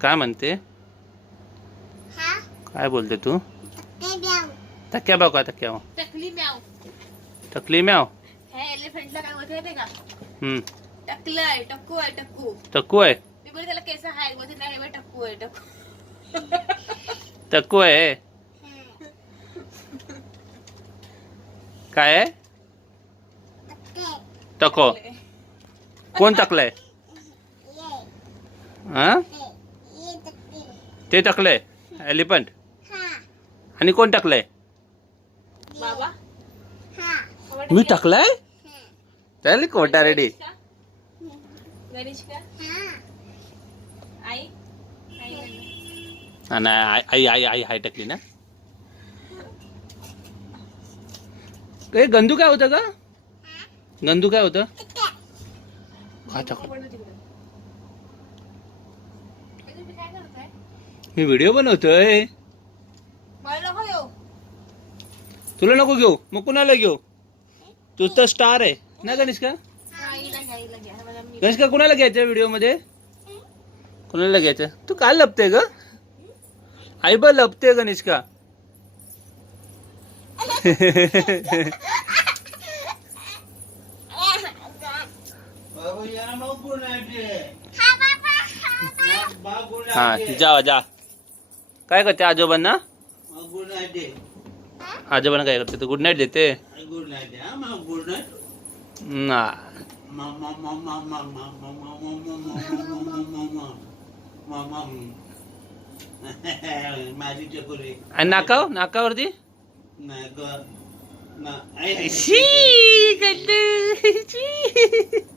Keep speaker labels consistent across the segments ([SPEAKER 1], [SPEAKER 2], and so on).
[SPEAKER 1] काय म्हणते?
[SPEAKER 2] हा?
[SPEAKER 1] काय बोलते तू?
[SPEAKER 2] ते ब्याव
[SPEAKER 1] थक्या बाव का थक्या बाव
[SPEAKER 3] टकली म्याव.
[SPEAKER 1] टकली म्याव?
[SPEAKER 3] एलिफंटला काय होत माहितीये का?
[SPEAKER 1] हम्म.
[SPEAKER 3] टकलं आहे टक्कू आहे टक्कू
[SPEAKER 1] टक्कू आहे?
[SPEAKER 3] मी बोलले त्याला केस आहेत बोलते नाही बाई, टक्कू आहे टक्कू
[SPEAKER 1] टक्कू आहे? काय आहे? टको. कोण टाकलंय? हा
[SPEAKER 2] ते
[SPEAKER 1] टाकलंय? एलिफंट? आणि कोण टाकलंय?
[SPEAKER 3] बाबा.
[SPEAKER 2] हा
[SPEAKER 1] मी टाकलाय? चालेल कोटा रेडी
[SPEAKER 3] का? का
[SPEAKER 2] हा
[SPEAKER 3] आई आई
[SPEAKER 1] आई हाय टाकली ना. गंदू काय होतं का गंदू काय होतं? काय टाकलं
[SPEAKER 3] पडलं तिकडे. ए, तुम्ही काय करताय
[SPEAKER 1] मी व्हिडिओ बनवतोय.
[SPEAKER 3] मला नको येऊ
[SPEAKER 1] तुला नको घेऊ. मग कुणाला घेऊ? तू तर स्टार आहे. ना गणेश का?
[SPEAKER 3] आईला घ्या आईला घ्या. मला मी
[SPEAKER 1] गणेश का कुणाला घ्यायचं व्हिडिओमध्ये? कुणाला घ्यायचं? तू काय लपते ग? आई बा लपते गणेश का
[SPEAKER 2] हा बाबा हा
[SPEAKER 1] जा जा. काय करते आजोबांना? आजोबांना काय करते? तू गुड नाईट देते? ना.
[SPEAKER 4] माझी चकोरी
[SPEAKER 1] आणि नाकाव नाकावरती?
[SPEAKER 4] नाही ग ना
[SPEAKER 1] शी, शी. आणि आता आईला
[SPEAKER 3] अजून कुठं
[SPEAKER 2] ते
[SPEAKER 3] अजून
[SPEAKER 2] ते
[SPEAKER 3] अजून
[SPEAKER 2] नाही
[SPEAKER 3] झालं ना
[SPEAKER 2] बाबा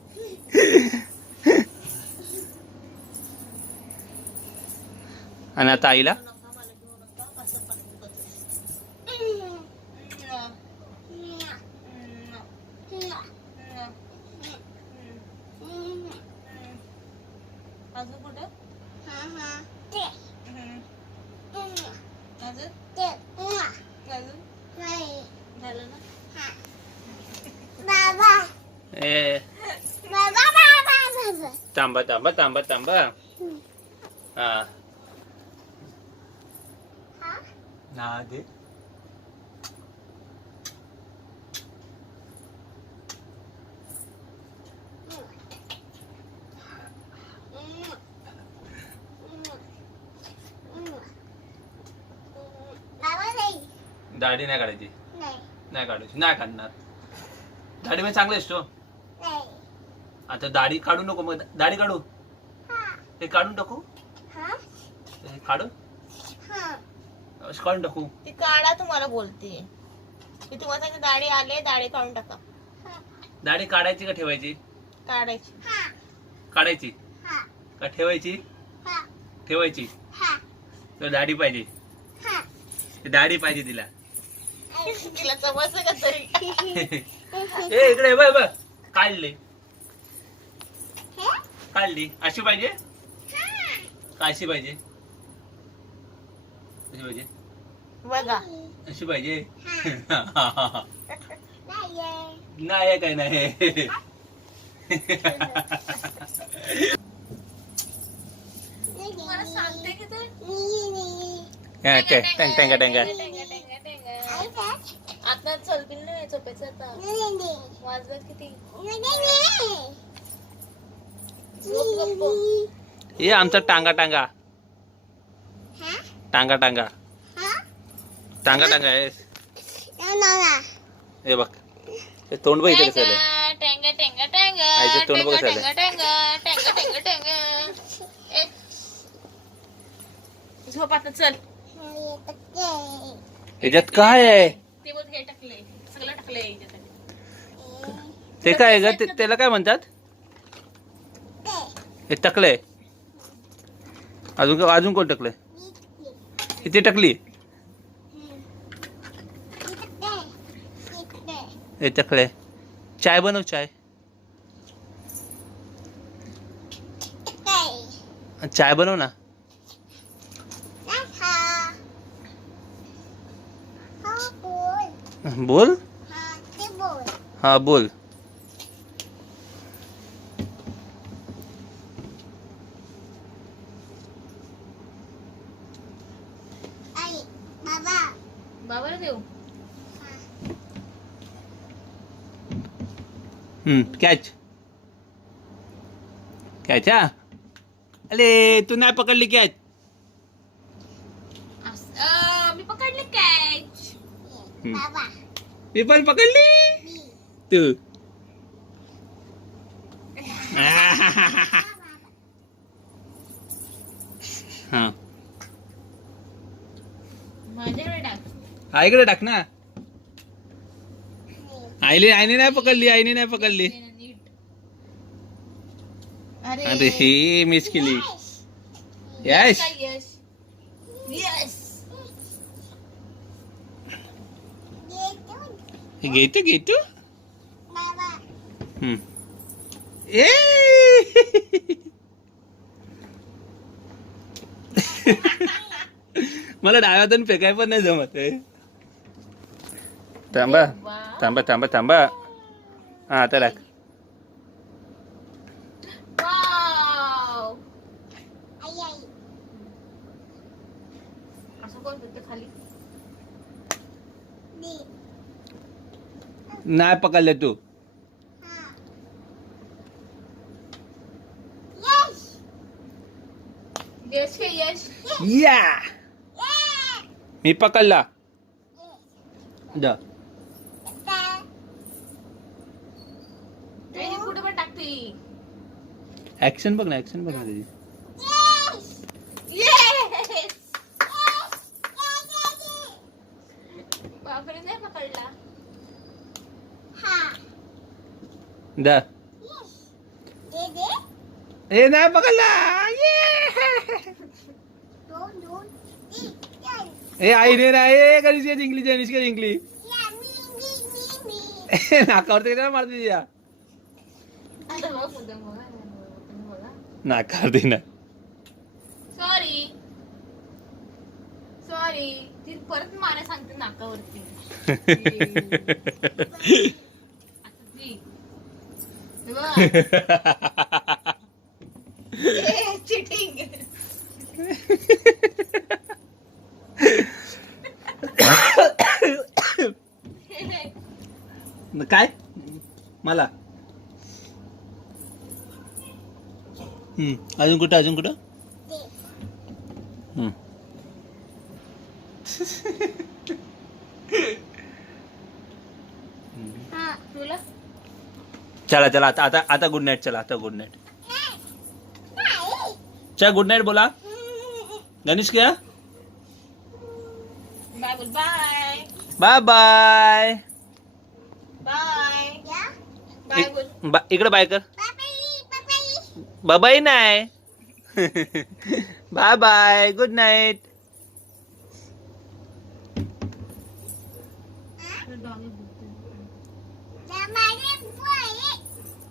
[SPEAKER 1] ए
[SPEAKER 2] बाबा बाबा बाबा
[SPEAKER 1] थांबा थांबा थांबा थांबा हा
[SPEAKER 2] हा
[SPEAKER 1] ना दे
[SPEAKER 2] बाबा नाही
[SPEAKER 1] दाढी नाही काढायची.
[SPEAKER 2] नाही
[SPEAKER 1] नाही काढायची. नाही काढणार. दाढी मध्ये चांगली असतो.
[SPEAKER 2] नाही
[SPEAKER 1] आता दाढी काढू नको मग. दाढी काढू.
[SPEAKER 2] हा.
[SPEAKER 1] हे काढून टाकू.
[SPEAKER 2] हा.
[SPEAKER 1] हे काढू
[SPEAKER 2] हा
[SPEAKER 1] असं काढून टाकू.
[SPEAKER 3] ती काढा तुम्हाला बोलते. की तुम्हाला त्याची दाढी आले दाढी काढून टाका.
[SPEAKER 1] दाढी काढायची का ठेवायची?
[SPEAKER 3] काढायची.
[SPEAKER 2] हा.
[SPEAKER 1] काढायची.
[SPEAKER 2] हा.
[SPEAKER 1] का ठेवायची?
[SPEAKER 2] हा.
[SPEAKER 1] ठेवायची.
[SPEAKER 2] हा.
[SPEAKER 1] तर दाढी पाहिजे.
[SPEAKER 2] हा.
[SPEAKER 1] दाढी पाहिजे तिला.
[SPEAKER 3] तिला समजतं का तरी?
[SPEAKER 1] ए इकडे बघ बघ. काढले.
[SPEAKER 2] हे?
[SPEAKER 1] काढली. अशी पाहिजे?
[SPEAKER 2] हा.
[SPEAKER 1] का अशी पाहिजे? अशी पाहिजे.
[SPEAKER 3] बघा.
[SPEAKER 1] अशी पाहिजे.
[SPEAKER 2] नाही
[SPEAKER 1] काय नाही
[SPEAKER 3] तुम्हाला सांगते की ते?
[SPEAKER 1] हा, ते, टँग टँग टँग.
[SPEAKER 3] आता चलबिल नाही झोपायचं आता. वाजवत किती? झोप गप्प
[SPEAKER 1] ये आमचा टांगा टांगा. टांगा टांगा. टांगा टांगा आहे हे बघ. हे तोंड बघ इथे कसं आलंय.
[SPEAKER 3] टँग टँग टँग
[SPEAKER 1] आईचं तोंड बघ कसं आलंय.
[SPEAKER 3] झोप आता चल.
[SPEAKER 1] काय आहे?
[SPEAKER 3] ते हे टाकले सगळं टाकलंय याच्यात
[SPEAKER 1] ते काय आहे ग? ते- त्याला काय म्हणतात? हे टकलंय. अजून अजून कोण टकलंय? इथे टकली. याच्याकडे चाय बनव चाय. चाय बनव ना. बोल. हा बोल. बाबा. देऊ. कॅच कॅच हा? अरे तू नाही पकडली कॅच
[SPEAKER 3] मी पकडले कॅच
[SPEAKER 1] मी पण पकडली? तू. हा.
[SPEAKER 3] माझ्याकडे टाक.
[SPEAKER 1] आईकडे टाक ना. आईने आईने नाही पकडली आईने नाही पकडली. अरे. ही मिस केली.
[SPEAKER 3] यश.
[SPEAKER 2] घेतो
[SPEAKER 1] घेतो. ए! मला डाव्या हाताने फेकाय पण नाही जमत आहे. थांबा. थांबा थांबा थांबा हा आता टाक
[SPEAKER 3] वाव
[SPEAKER 2] आई आई
[SPEAKER 3] असं कोण फक्त खाली
[SPEAKER 2] दे
[SPEAKER 1] नाही पकडले तू
[SPEAKER 2] हा यश
[SPEAKER 3] यश काय यश
[SPEAKER 1] या मी पकडला द
[SPEAKER 3] ते कुठे पण टाकते
[SPEAKER 1] ऍक्शन बघ ना ऍक्शन बघ ना त्याची
[SPEAKER 3] येस बापरे नाही पकडला
[SPEAKER 1] द ए नाही पकडला ये। ए आई रे ना ए कनिष्का जिंकली जनिष्का जिंकली। नाकावर ते मारते तिच्या
[SPEAKER 3] आता बघ मुद्दाम बघा तुम्ही बघा
[SPEAKER 1] नाकावर ते ना
[SPEAKER 3] सॉरी सॉरी ती परत मारा सांगते नाकावरती आता ती हे बघ. ए, cheating.
[SPEAKER 1] काय मला हम्म, अजून कुठं अजून कुठं? हम्म.
[SPEAKER 3] तुला?
[SPEAKER 1] चला चला आता आता आता गुड नाईट चला आता गुड नाईट चला गुड नाईट बोला. गणेश क्या
[SPEAKER 3] बाय बोल bye
[SPEAKER 1] bye bye
[SPEAKER 3] bye bye बोल
[SPEAKER 1] बा- इकडे बाय कर. बाबाई नाही बाय बाय गुड नाईट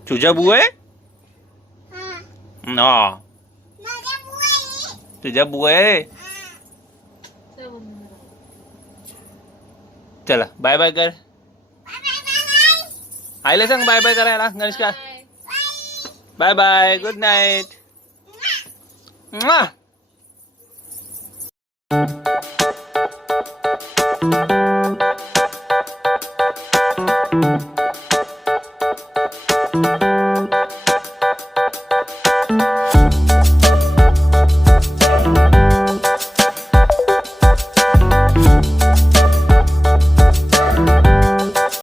[SPEAKER 1] तुझ्या बुवा आहे हा तुझ्या बुवा आहे चला बाय बाय कर आईला सांग बाय बाय करायला गणेश का bye bye good night
[SPEAKER 3] bye